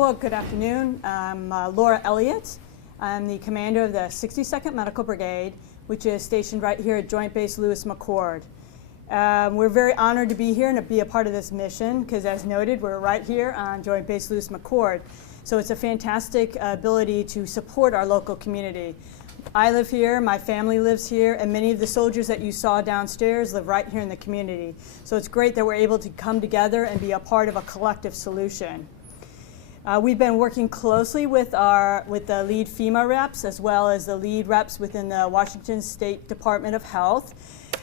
Well, good afternoon. I'm Laura Elliott. I'm the commander of the 62nd Medical Brigade, which is stationed right here at Joint Base Lewis-McChord. We're very honored to be here and to be a part of this mission because, as noted, we're right here on Joint Base Lewis-McChord. So it's a fantastic ability to support our local community. I live here, my family lives here, and many of the soldiers that you saw downstairs live right here in the community. So it's great that we're able to come together and be a part of a collective solution. We've been working closely with the lead FEMA reps as well as the lead reps within the Washington State Department of Health.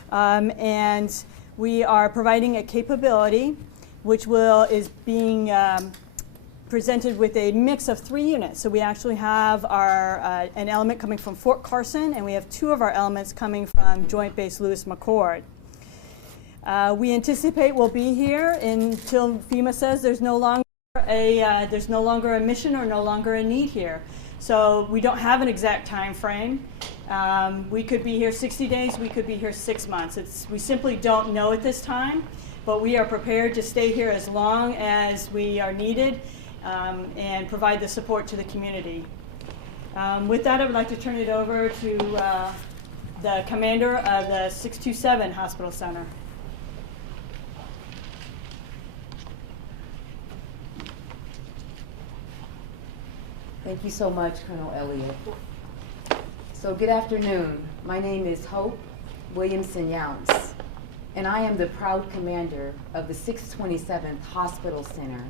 And we are providing a capability which is being presented with a mix of 3 units. So we actually have an element coming from Fort Carson, and we have 2 of our elements coming from Joint Base Lewis-McChord. We anticipate we'll be here until FEMA says there's no longer a mission or no longer a need here. So we don't have an exact time frame. We could be here 60 days, we could be here 6 months. We simply don't know at this time, but we are prepared to stay here as long as we are needed and provide the support to the community. With that, I would like to turn it over to the commander of the 627 Hospital Center. Thank you so much, Colonel Elliott. So good afternoon. My name is Hope Williamson-Younce, and I am the proud commander of the 627th Hospital Center,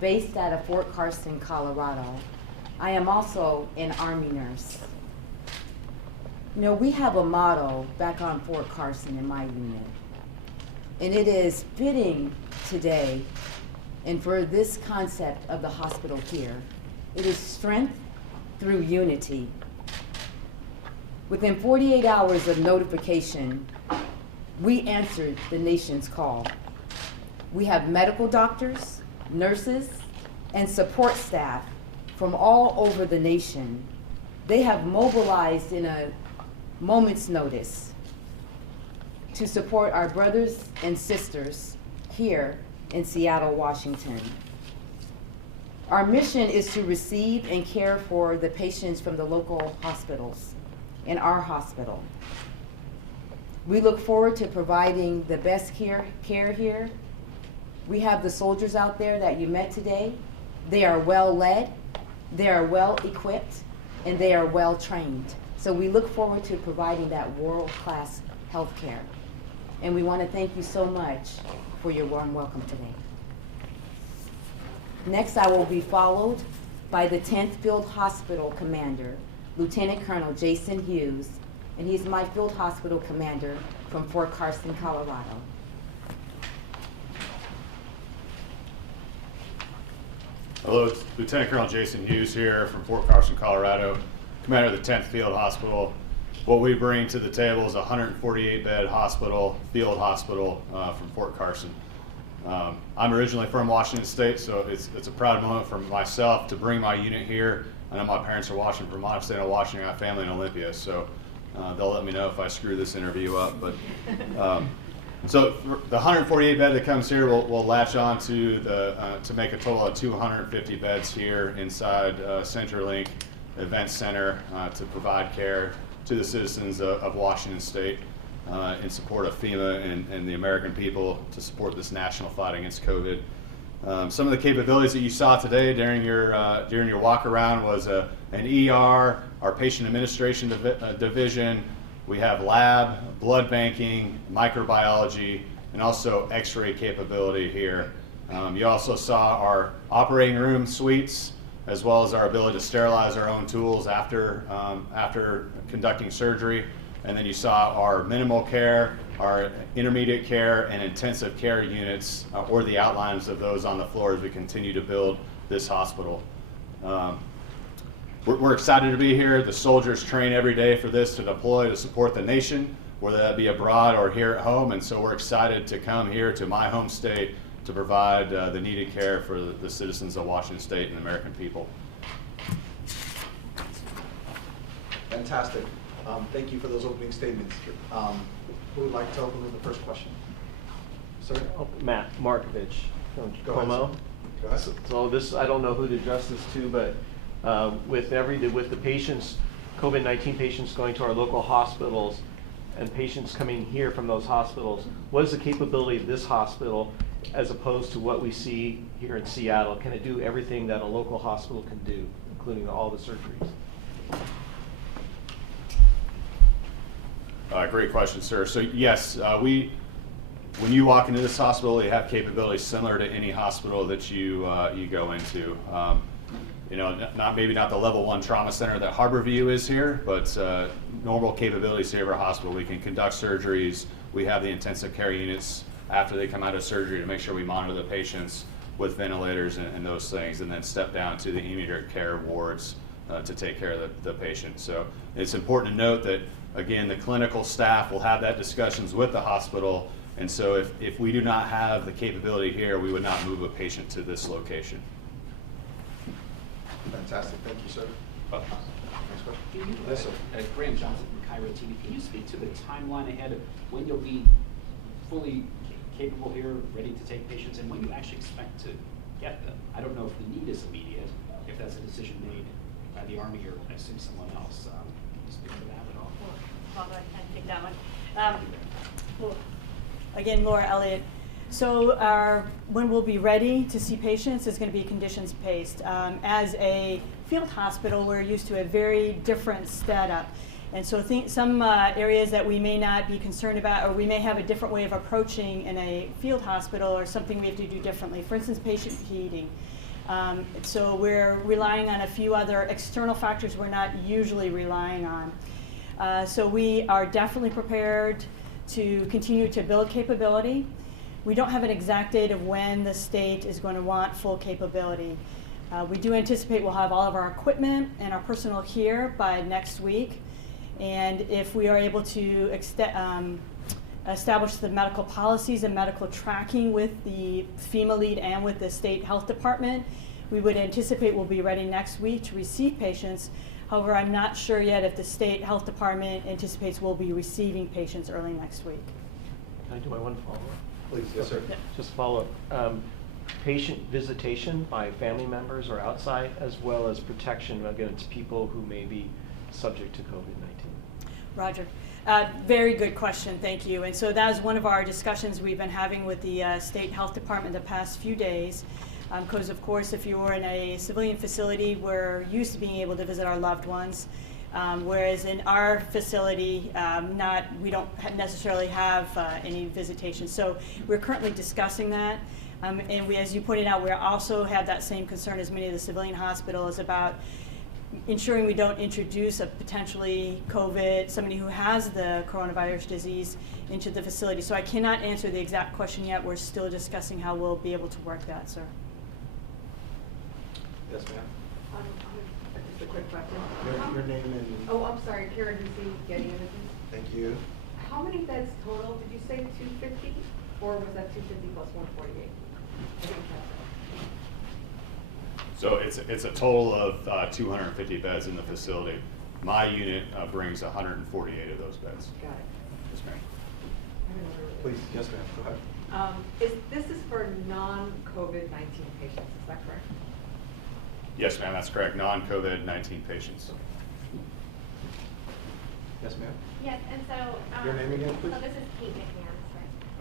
based out of Fort Carson, Colorado. I am also an Army nurse. You know, we have a motto back on Fort Carson in my unit, and it is fitting today, and for this concept of the hospital here. It is strength through unity. Within 48 hours of notification, we answered the nation's call. We have medical doctors, nurses, and support staff from all over the nation. They have mobilized in a moment's notice to support our brothers and sisters here in Seattle, Washington. Our mission is to receive and care for the patients from the local hospitals in our hospital. We look forward to providing the best care here. We have the soldiers out there that you met today. They are well led, they are well equipped, and they are well trained. So we look forward to providing that world-class health care. And we want to thank you so much for your warm welcome today. Next, I will be followed by the 10th Field Hospital Commander, Lieutenant Colonel Jason Hughes, and he's my Field Hospital Commander from Fort Carson, Colorado. Hello, it's Lieutenant Colonel Jason Hughes here from Fort Carson, Colorado, Commander of the 10th Field Hospital. What we bring to the table is a 148-bed hospital, field hospital from Fort Carson. I'm originally from Washington State, so it's a proud moment for myself to bring my unit here. I know my parents are watching from my state of Washington. I have family in Olympia, so they'll let me know if I screw this interview up. But so the 148 bed that comes here will latch on to to make a total of 250 beds here inside CenturyLink Event Center to provide care to the citizens of Washington State. In support of FEMA and the American people to support this national fight against COVID. Some of the capabilities that you saw today during your walk around was an ER, our patient administration division. We have lab, blood banking, microbiology, and also X-ray capability here. You also saw our operating room suites, as well as our ability to sterilize our own tools after conducting surgery. And then you saw our minimal care, our intermediate care, and intensive care units, or the outlines of those on the floor as we continue to build this hospital. We're excited to be here. The soldiers train every day for this to deploy to support the nation, whether that be abroad or here at home. And so we're excited to come here to my home state to provide the needed care for the citizens of Washington State and the American people. Fantastic. Thank you for those opening statements. Who would like to open with the first question? Sir? Matt Markovich from Go ahead, Como. sir. Go ahead. So this, I don't know who to address this to, but with the patients, COVID-19 patients going to our local hospitals and patients coming here from those hospitals, what is the capability of this hospital as opposed to what we see here in Seattle? Can it do everything that a local hospital can do, including all the surgeries? Great question, sir. So yes, when you walk into this hospital, you have capabilities similar to any hospital that you go into. You know, maybe not the level 1 trauma center that Harborview is here, but normal capabilities here at our hospital. We can conduct surgeries. We have the intensive care units after they come out of surgery to make sure we monitor the patients with ventilators and those things, and then step down to the immediate care wards to take care of the patient. So it's important to note that, again, the clinical staff will have that discussions with the hospital, and so if we do not have the capability here, we would not move a patient to this location. Fantastic. Thank you, sir. Next question. Can you, Yes, sir. Graham Johnson from Cairo TV. Can you speak to the timeline ahead of when you'll be fully capable here, ready to take patients, and when you actually expect to get them? I don't know if the need is immediate, if that's a decision made by the Army or I assume someone else. Can you speak to that at all? Well, I can take that one. Well, again, Laura Elliott. So when we'll be ready to see patients is going to be conditions-based. As a field hospital, we're used to a very different setup. And so some areas that we may not be concerned about, or we may have a different way of approaching in a field hospital, or something we have to do differently. For instance, patient heating. So we're relying on a few other external factors we're not usually relying on. So we are definitely prepared to continue to build capability. We don't have an exact date of when the state is going to want full capability. We do anticipate we'll have all of our equipment and our personnel here by next week. And if we are able to establish the medical policies and medical tracking with the FEMA lead and with the state health department, we would anticipate we'll be ready next week to receive patients. However, I'm not sure yet if the state health department anticipates we'll be receiving patients early next week. Can I do my one follow-up? Please, yes, sir. Just follow up. Patient visitation by family members or outside, as well as protection against people who may be subject to COVID-19. Roger. Very good question, thank you. And so that is one of our discussions we've been having with the state health department the past few days. Because of course, if you're in a civilian facility, we're used to being able to visit our loved ones. Whereas in our facility, we don't necessarily have any visitation. So we're currently discussing that. And as you pointed out, we also have that same concern as many of the civilian hospitals about ensuring we don't introduce a potentially somebody who has the coronavirus disease into the facility. So I cannot answer the exact question yet. We're still discussing how we'll be able to work that, sir. Yes, ma'am. Just a quick question. Your name and... Oh, I'm sorry, Karen Ducey, Getty Images. Thank you. How many beds total? Did you say 250? Or was that 250 plus 148? I didn't catch that. So it's a total of 250 beds in the facility. My unit brings 148 of those beds. Got it. Yes, ma'am. Please, yes, ma'am. Go ahead. This is for non-COVID-19 patients, is that correct? Yes, ma'am, that's correct. Non-COVID-19 patients. Yes, ma'am. Yes, and so. Your name again, please? So this is Kate McMahon,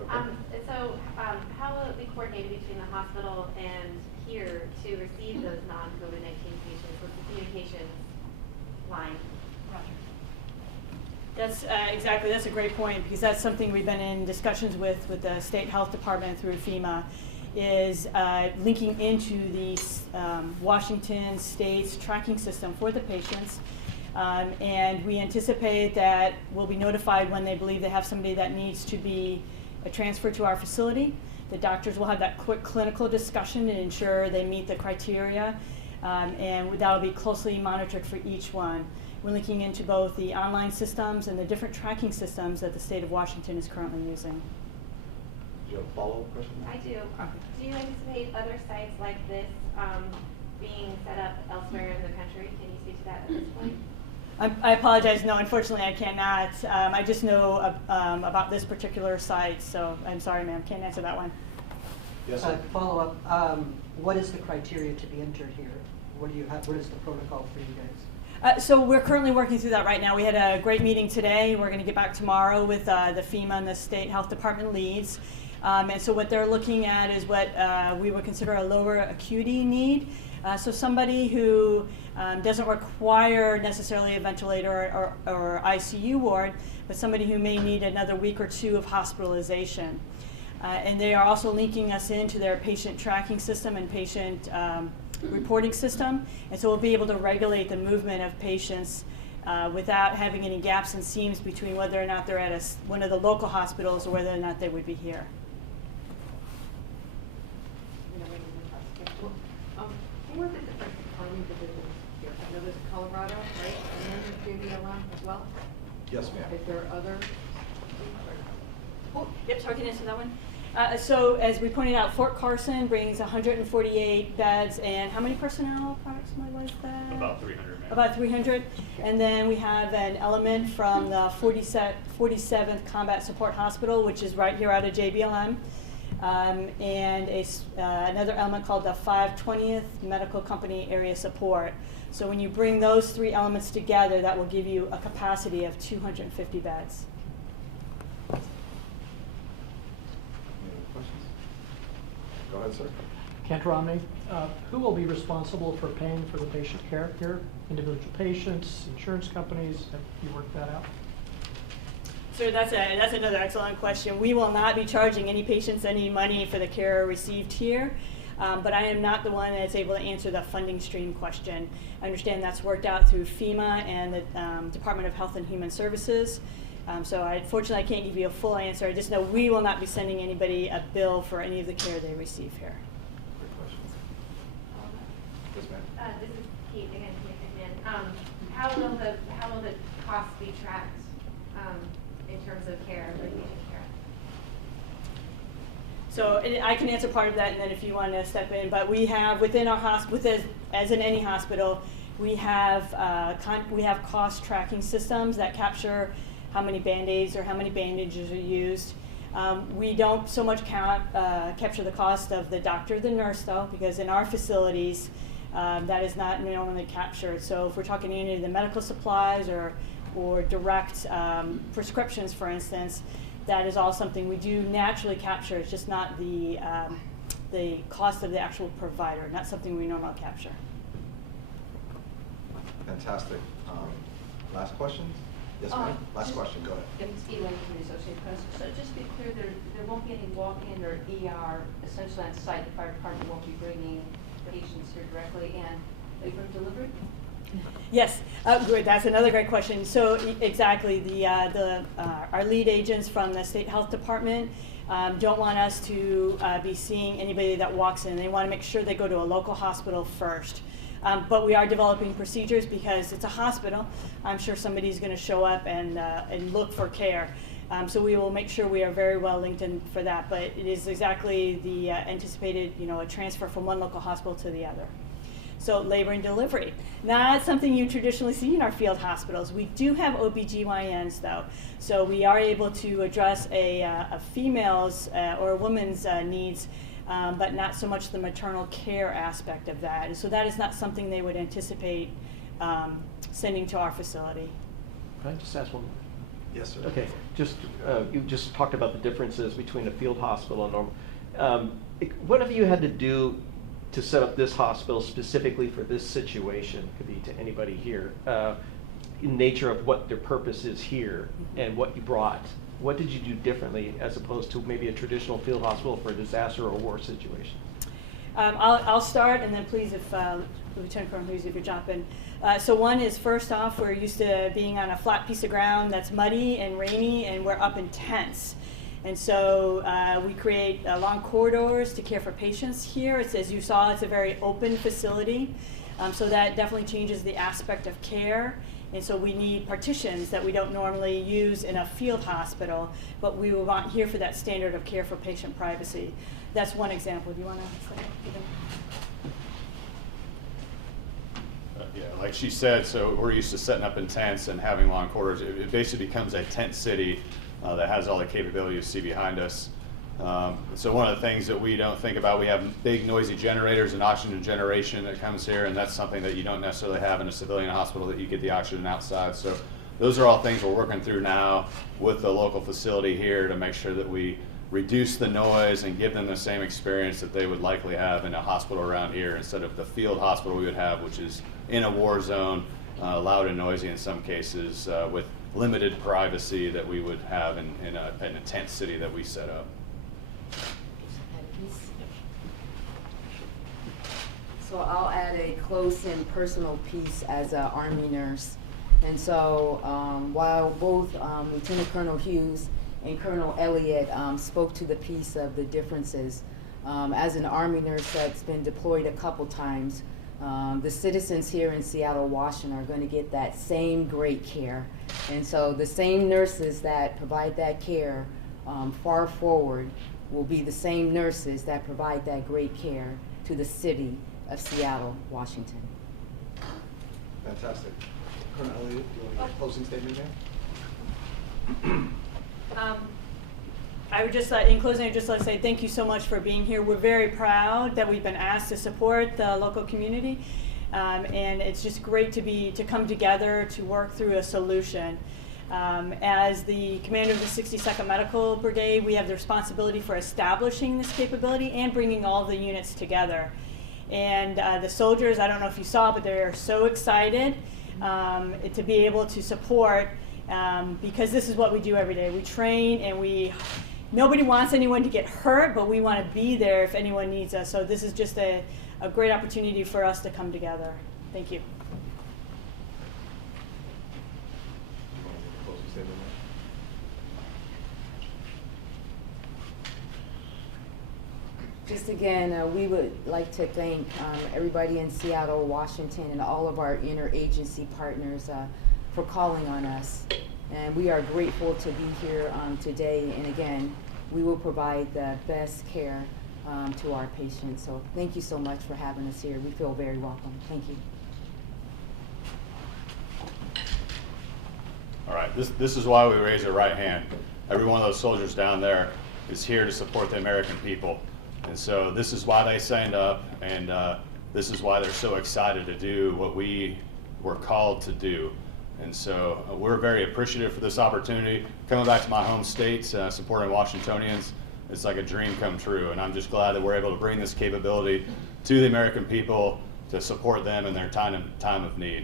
Okay. sorry. So how will it be coordinated between the hospital and here to receive those non-COVID-19 patients? What's the communications line? Roger. That's that's a great point, because that's something we've been in discussions with the state health department through FEMA, is linking into the Washington state's tracking system for the patients. And we anticipate that we'll be notified when they believe they have somebody that needs to be transferred to our facility. The doctors will have that quick clinical discussion and ensure they meet the criteria, and that'll be closely monitored for each one. We're linking into both the online systems and the different tracking systems that the state of Washington is currently using. Do you have a follow-up question? I do. Do you anticipate other sites like this being set up elsewhere in the country? Can you speak to that at this point? I apologize. No, unfortunately, I cannot. I just know about this particular site, so I'm sorry, ma'am. Can't answer that one. Yes, sir. Follow up, what is the criteria to be entered here? What do you have, what is the protocol for you guys? So we're currently working through that right now. We had a great meeting today. We're going to get back tomorrow with the FEMA and the state health department leads. And so what they're looking at is what we would consider a lower acuity need. So somebody who doesn't require necessarily a ventilator or ICU ward, but somebody who may need another week or two of hospitalization. And they are also linking us into their patient tracking system and patient reporting system. And so we'll be able to regulate the movement of patients without having any gaps and seams between whether or not they're at one of the local hospitals or whether or not they would be here. Who are the different department divisions here? I know there's Colorado, right? And then there's JBLM as well? Yes, ma'am. Is there other? Oh, yep, so I can answer that one. So as we pointed out, Fort Carson brings 148 beds, and how many personnel approximately was that? About 300. Man. About 300. And then we have an element from the 47th Combat Support Hospital, which is right here out of JBLM. And another element called the 520th Medical Company Area Support. So when you bring those three elements together, that will give you a capacity of 250 beds. Any other questions? Go ahead, sir. Kent Romney, who will be responsible for paying for the patient care here? Individual patients, insurance companies? Have you worked that out? So that's another excellent question. We will not be charging any patients any money for the care received here, but I am not the one that's able to answer the funding stream question. I understand that's worked out through FEMA and the Department of Health and Human Services. So unfortunately, I can't give you a full answer. I just know we will not be sending anybody a bill for any of the care they receive here. Great questions. Yes, ma'am. This is Kate again. How will the costs be tracked in terms of care, like patient care? So I can answer part of that, and then if you want to step in. But we have within our hospital, as in any hospital, we have cost tracking systems that capture how many Band-Aids or how many bandages are used. We don't so much capture the cost of the doctor, the nurse, though, because in our facilities, that is not normally captured. So if we're talking any of the medical supplies or direct prescriptions, for instance, that is all something we do naturally capture. It's just not the cost of the actual provider, not something we normally capture. Fantastic. Last questions? Yes, ma'am. Last question. Go ahead. It's Elaine from the Associated Press. So just to be clear, there won't be any walk-in or ER essentially on site. The fire department won't be bringing patients here directly, and labor and delivery? Yes, good. That's another great question. So exactly, our lead agents from the state health department don't want us to be seeing anybody that walks in. They want to make sure they go to a local hospital first. But we are developing procedures because it's a hospital. I'm sure somebody's going to show up and look for care. So we will make sure we are very well linked in for that. But it is exactly the anticipated, a transfer from one local hospital to the other. So labor and delivery, not something you traditionally see in our field hospitals. We do have OBGYNs though. So we are able to address a female's or a woman's needs, but not so much the maternal care aspect of that. And so that is not something they would anticipate sending to our facility. Can I just ask one? Yes, sir. Okay, you just talked about the differences between a field hospital and normal. What have you had to do to set up this hospital specifically for this situation? Could be to anybody here. In nature of what their purpose is here and what you brought. What did you do differently as opposed to maybe a traditional field hospital for a disaster or war situation? I'll start, and then please, if Lieutenant Colonel Hughes, if you jump in. So one is, first off, we're used to being on a flat piece of ground that's muddy and rainy, and we're up in tents. And so we create long corridors to care for patients here. It's, as you saw, it's a very open facility. So that definitely changes the aspect of care. And so we need partitions that we don't normally use in a field hospital, but we will want here for that standard of care for patient privacy. That's one example. Do you want to say anything? Yeah, like she said, so we're used to setting up in tents and having long corridors. It basically becomes a tent city that has all the capabilities you see behind us. So one of the things that we don't think about, we have big noisy generators and oxygen generation that comes here, and that's something that you don't necessarily have in a civilian hospital, that you get the oxygen outside. So those are all things we're working through now with the local facility here to make sure that we reduce the noise and give them the same experience that they would likely have in a hospital around here, instead of the field hospital we would have, which is in a war zone, loud and noisy in some cases, with limited privacy that we would have in a tent city that we set up. So I'll add a close and personal piece as an Army nurse. And so while both Lieutenant Colonel Hughes and Colonel Elliott spoke to the piece of the differences, as an Army nurse that's been deployed a couple times, the citizens here in Seattle, Washington are going to get that same great care. And so the same nurses that provide that care far forward will be the same nurses that provide that great care to the city of Seattle, Washington. Fantastic. Colonel Elliott, do you want a closing statement there? I would just, in closing, I'd just like to say thank you so much for being here. We're very proud that we've been asked to support the local community, and it's just great to come together to work through a solution. As the commander of the 62nd Medical Brigade, we have the responsibility for establishing this capability and bringing all the units together. And the soldiers, I don't know if you saw, but they're so excited to be able to support, because this is what we do every day. We train, and nobody wants anyone to get hurt, but we want to be there if anyone needs us. So this is just a great opportunity for us to come together. Thank you. Closing statement there. Just again, we would like to thank everybody in Seattle, Washington, and all of our interagency partners for calling on us. And we are grateful to be here today. And again, we will provide the best care to our patients. So thank you so much for having us here. We feel very welcome. Thank you. All right, this is why we raise our right hand. Every one of those soldiers down there is here to support the American people. And so this is why they signed up, and this is why they're so excited to do what we were called to do. And so we're very appreciative for this opportunity. Coming back to my home state, supporting Washingtonians, it's like a dream come true. And I'm just glad that we're able to bring this capability to the American people to support them in their time of need.